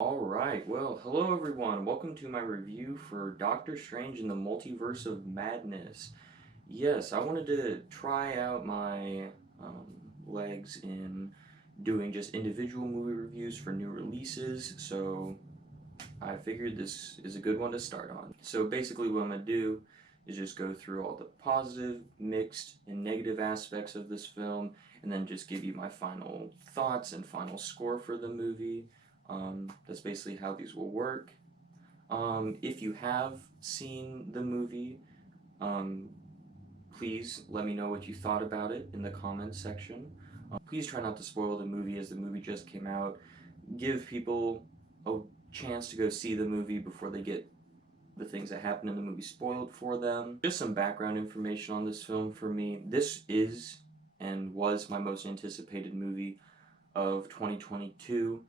Alright, well, hello everyone. Welcome to my review for Doctor Strange in the Multiverse of Madness. Yes, I wanted to try out my legs in doing just individual movie reviews for new releases, so I figured this is a good one to start on. So basically what I'm going to do is just go through all the positive, mixed, and negative aspects of this film, and then just give you my final thoughts and final score for the movie. That's basically how these will work. If you have seen the movie, um, please let me know what you thought about it in the comments section. Please try not to spoil the movie as the movie just came out. Give people a chance to go see the movie before they get the things that happen in the movie spoiled for them. Just some background information on this film for me. This is and was my most anticipated movie of 2022.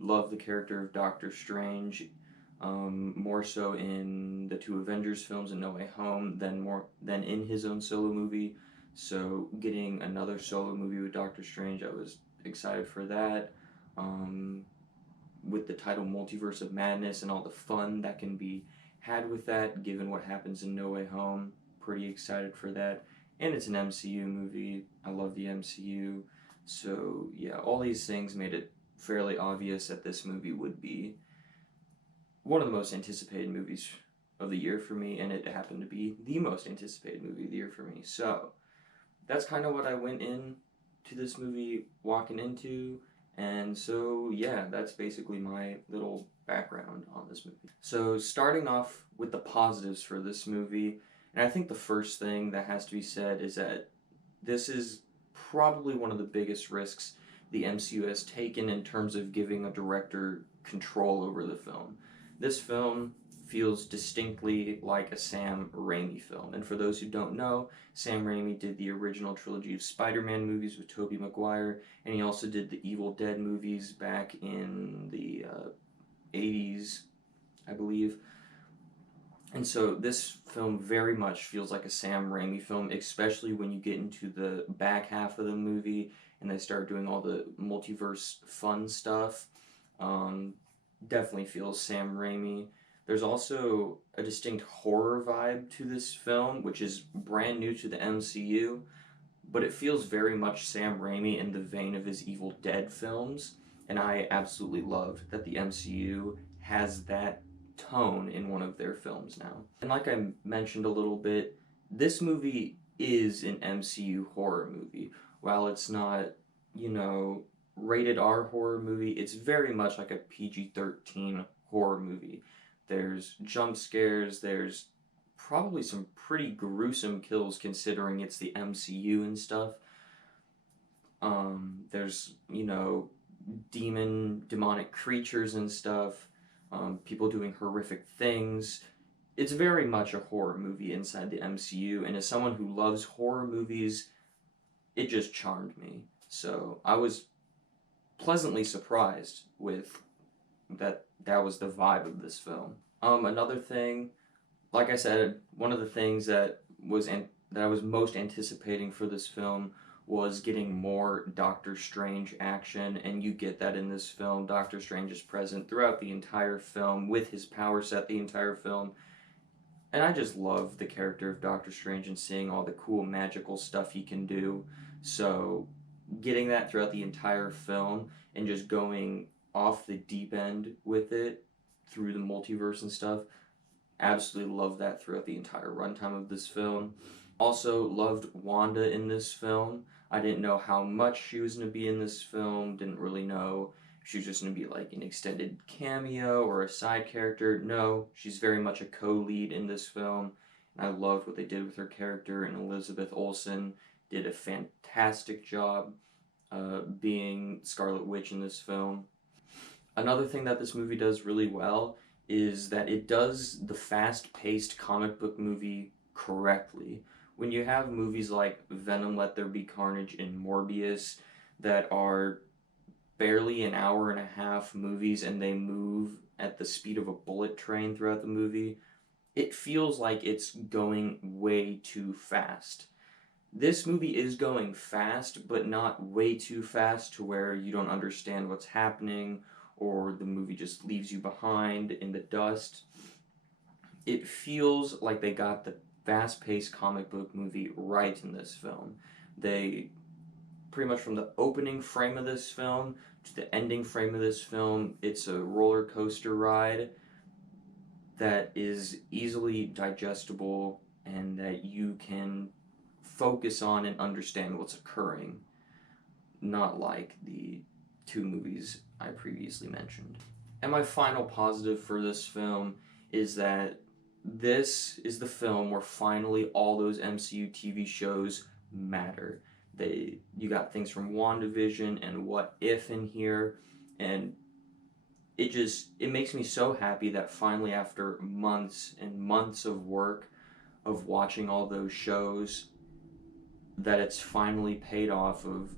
Love the character of Doctor Strange, more so in the two Avengers films and No Way Home than in his own solo movie. So getting another solo movie with Doctor Strange, I was excited for that. Um, with the title Multiverse of Madness and all the fun that can be had with that, given what happens in No Way Home, pretty excited for that. And it's an MCU movie. I love the MCU. So yeah, all these things made it fairly obvious that this movie would be one of the most anticipated movies of the year for me, and it happened to be the most anticipated movie of the year for me. So that's kind of what I went in to this movie walking into, and so yeah, that's basically my little background on this movie. So starting off with the positives for this movie, and I think the first thing that has to be said is that this is probably one of the biggest risks the MCU has taken in terms of giving a director control over the film. This film feels distinctly like a Sam Raimi film. And for those who don't know, Sam Raimi did the original trilogy of Spider-Man movies with Tobey Maguire, and he also did the Evil Dead movies back in the 80s, I believe. And so this film very much feels like a Sam Raimi film, especially when you get into the back half of the movie and they start doing all the multiverse fun stuff. Um, Definitely feels Sam Raimi. There's also a distinct horror vibe to this film, which is brand new to the MCU, but it feels very much Sam Raimi in the vein of his Evil Dead films, and I absolutely love that the MCU has that tone in one of their films now. And like I mentioned a little bit, this movie is an MCU horror movie. While it's not, you know, rated R horror movie, it's very much like a PG-13 horror movie. There's jump scares, there's probably some pretty gruesome kills considering it's the MCU and stuff. There's, demonic creatures and stuff, people doing horrific things. It's very much a horror movie inside the MCU, and as someone who loves horror movies, it just charmed me. So I was pleasantly surprised with that was the vibe of this film. Another thing, like I said, one of the things that I was most anticipating for this film was getting more Doctor Strange action, and you get that in this film. Doctor Strange is present throughout the entire film with his power set the entire film, and I just love the character of Doctor Strange and seeing all the cool magical stuff he can do. So getting that throughout the entire film and just going off the deep end with it through the multiverse and stuff, absolutely love that throughout the entire runtime of this film. Also loved Wanda in this film. I didn't know how much she was going to be in this film, didn't really know if she was just going to be like an extended cameo or a side character. No, she's very much a co-lead in this film, and I loved what they did with her character, and Elizabeth Olsen did a fantastic job being Scarlet Witch in this film. Another thing that this movie does really well is that it does the fast-paced comic book movie correctly. When you have movies like Venom, Let There Be Carnage, and Morbius that are barely an hour and a half movies and they move at the speed of a bullet train throughout the movie, it feels like it's going way too fast. This movie is going fast, but not way too fast to where you don't understand what's happening or the movie just leaves you behind in the dust. It feels like they got the fast-paced comic book movie right in this film. They pretty much from the opening frame of this film to the ending frame of this film, it's a roller coaster ride that is easily digestible and that you can focus on and understand what's occurring, not like the two movies I previously mentioned. And my final positive for this film is that this is the film where finally all those MCU TV shows matter. You got things from WandaVision and What If in here, and it makes me so happy that finally, after months and months of work of watching all those shows, that it's finally paid off. Of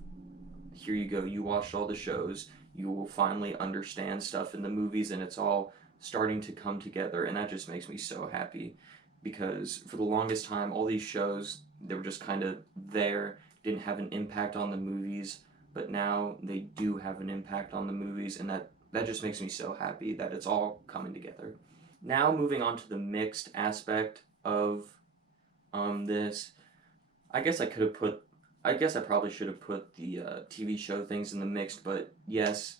here you go, you watched all the shows, you will finally understand stuff in the movies, and it's all starting to come together, and that just makes me so happy, because for the longest time all these shows, they were just kind of there, didn't have an impact on the movies, but now they do have an impact on the movies, and that just makes me so happy that it's all coming together. Now moving on to the mixed aspect of this, I guess I probably should have put the TV show things in the mixed, but yes,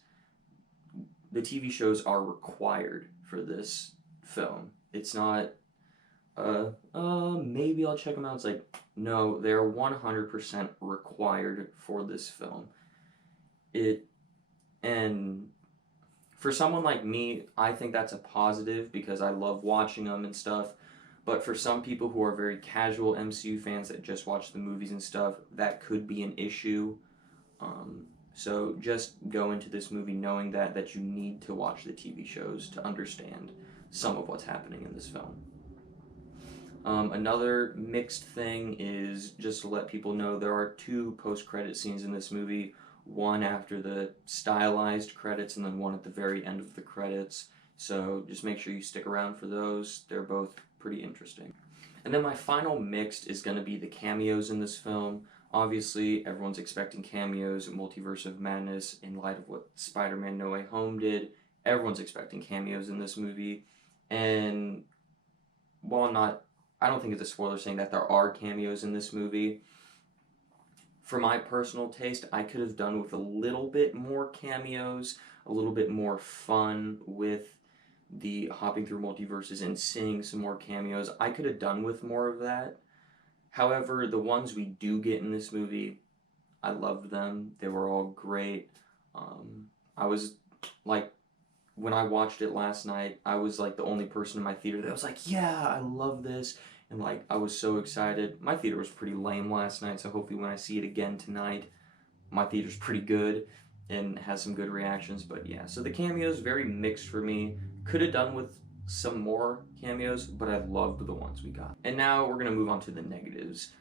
the TV shows are required for this film. It's not, maybe I'll check them out. It's like, no, they're 100% required for this film. And for someone like me, I think that's a positive because I love watching them and stuff. But for some people who are very casual MCU fans that just watch the movies and stuff, that could be an issue. So just go into this movie knowing that you need to watch the TV shows to understand some of what's happening in this film. Another mixed thing is just to let people know there are 2 post-credit scenes in this movie, one after the stylized credits and then one at the very end of the credits. So just make sure you stick around for those. They're both pretty interesting. And then my final mixed is going to be the cameos in this film. Obviously, everyone's expecting cameos in Multiverse of Madness in light of what Spider-Man No Way Home did. Everyone's expecting cameos in this movie. And while I don't think it's a spoiler saying that there are cameos in this movie. For my personal taste, I could have done with a little bit more cameos, a little bit more fun with the hopping through multiverses and seeing some more cameos. I could have done with more of that. However, the ones we do get in this movie, I loved them. They were all great. I was like, when I watched it last night, I was like the only person in my theater that was like, yeah, I love this. And like, I was so excited. My theater was pretty lame last night, so hopefully when I see it again tonight, my theater's pretty good and has some good reactions. But yeah, so the cameos, very mixed for me. Could have done with some more cameos, but I loved the ones we got. And now we're gonna move on to the negatives.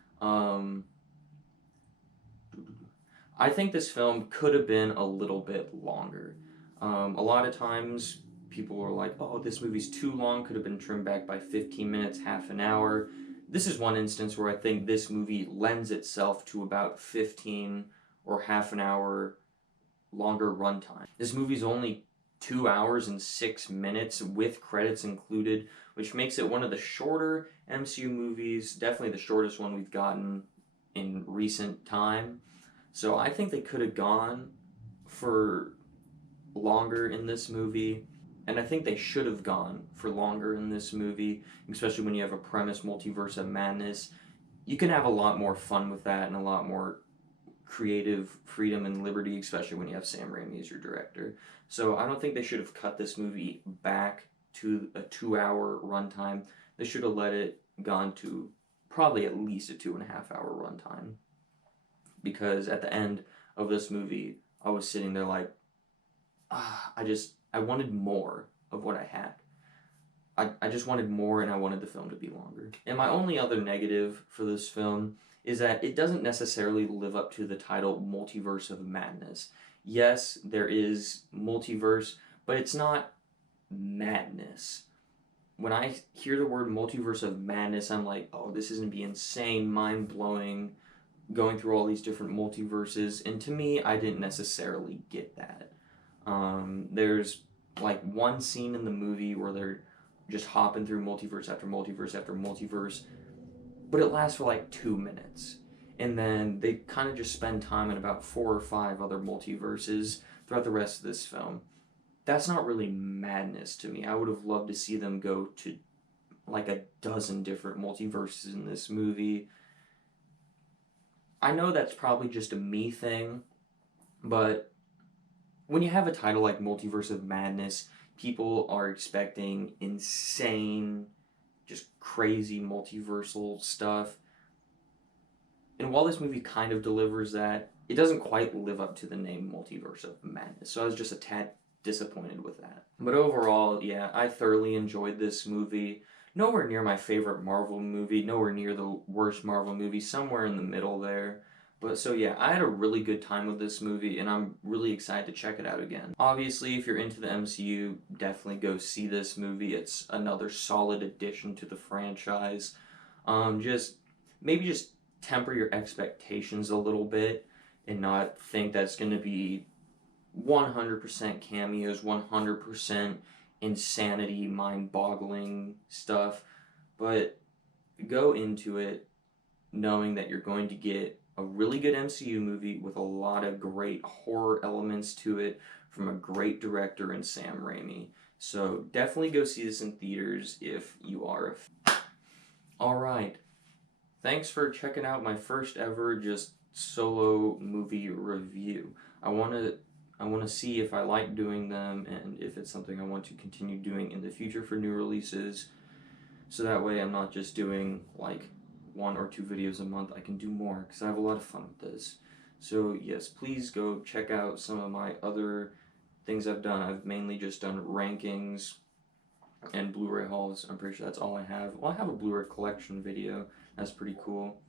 I think this film could have been a little bit longer. A lot of times people were like, oh, this movie's too long, could have been trimmed back by 15 minutes, half an hour. This is one instance where I think this movie lends itself to about 15 or half an hour longer runtime. This movie's only 2 hours and 6 minutes with credits included, which makes it one of the shorter MCU movies, definitely the shortest one we've gotten in recent time. So I think they could have gone for longer in this movie, and I think they should have gone for longer in this movie, especially when you have a premise, Multiverse of Madness. You can have a lot more fun with that and a lot more creative freedom and liberty, especially when you have Sam Raimi as your director. So I don't think they should have cut this movie back to a 2-hour runtime. They should have let it gone to probably at least a 2.5-hour runtime. Because at the end of this movie, I was sitting there like, I wanted more of what I had. I just wanted more, and I wanted the film to be longer. And my only other negative for this film is that it doesn't necessarily live up to the title Multiverse of Madness. Yes, there is multiverse, but it's not madness. When I hear the word Multiverse of Madness, I'm like, oh, this is going to be insane, mind-blowing, going through all these different multiverses. And to me, I didn't necessarily get that. There's like one scene in the movie where they're just hopping through multiverse after multiverse after multiverse, but it lasts for like 2 minutes. And then they kind of just spend time in about 4 or 5 other multiverses throughout the rest of this film. That's not really madness to me. I would have loved to see them go to like a dozen different multiverses in this movie. I know that's probably just a me thing, but when you have a title like Multiverse of Madness, people are expecting insane, just crazy multiversal stuff. And while this movie kind of delivers that, it doesn't quite live up to the name Multiverse of Madness. So I was just a tad disappointed with that. But overall, yeah, I thoroughly enjoyed this movie. Nowhere near my favorite Marvel movie, nowhere near the worst Marvel movie, somewhere in the middle there. But so yeah, I had a really good time with this movie, and I'm really excited to check it out again. Obviously, if you're into the MCU, definitely go see this movie. It's another solid addition to the franchise. Just maybe just temper your expectations a little bit and not think that's going to be 100% cameos, 100% insanity, mind boggling stuff. But go into it knowing that you're going to get a really good MCU movie with a lot of great horror elements to it from a great director in Sam Raimi. So definitely go see this in theaters if you are a Alright, thanks for checking out my first ever just solo movie review. I want to see if I like doing them and if it's something I want to continue doing in the future for new releases. So that way I'm not just doing like 1 or 2 videos a month. I can do more because I have a lot of fun with this. So yes, please go check out some of my other things I've done. I've mainly just done rankings and Blu-ray hauls. I'm pretty sure that's all I have. Well, I have a Blu-ray collection video. That's pretty cool.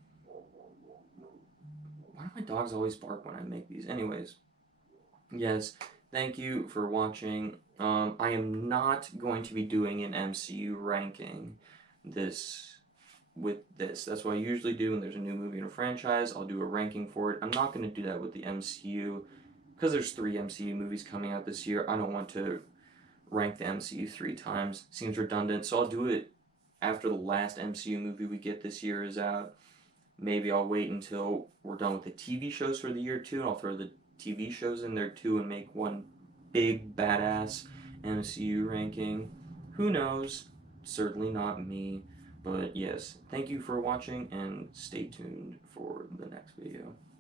Why do my dogs always bark when I make these? Anyways, yes, thank you for watching. I am not going to be doing an MCU ranking with this. That's what I usually do when there's a new movie in a franchise. I'll do a ranking for it. I'm not going to do that with the MCU because there's 3 MCU movies coming out this year. I don't want to rank the MCU 3 times. Seems redundant, so I'll do it after the last MCU movie we get this year is out. Maybe I'll wait until we're done with the TV shows for the year too, and I'll throw the TV shows in there too and make one big badass MCU ranking. Who knows? Certainly not me. But yes, thank you for watching and stay tuned for the next video.